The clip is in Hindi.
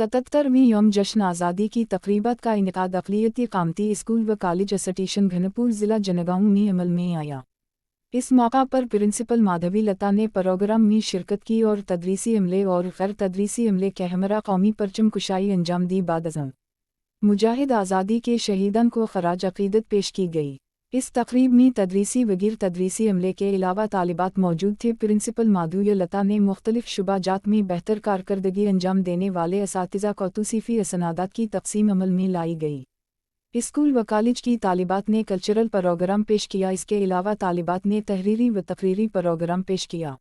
77वीं यौम जश्न आज़ादी की तक़रीबात का इनेकाद अक़लियती कामती स्कूल व कॉलेज एसोसिएशन घनपुर ज़िला जनगांव में अमल में आया। इस मौका पर प्रिंसिपल माधवी लता ने प्रोग्राम में शिरकत की और तदरीसी अमले और गैर तदरीसी अमले के हमरा कौमी परचम कुशाई अंजाम दी। बाद अज़म मुजाहिद आज़ादी के शहीदान को खराज अक़ीदत पेश की गई। इस तकरीब में तदरीसी व गैर तदरीसी अमले के अलावा तालिबात मौजूद थे। प्रिंसिपल माधवी लता ने मुख्तलिफ शुबाजात में बेहतर कारकर्दगी अंजाम देने वाले असातिज़ा को तौसीफ़ी असनादात की तक़सीम अमल में लाई गई। स्कूल व कॉलेज की तालिबात ने कल्चरल प्रोग्राम पेश किया। इसके अलावा तालिबात ने तहरीरी व तकरीरी प्रोग्राम पेश किया।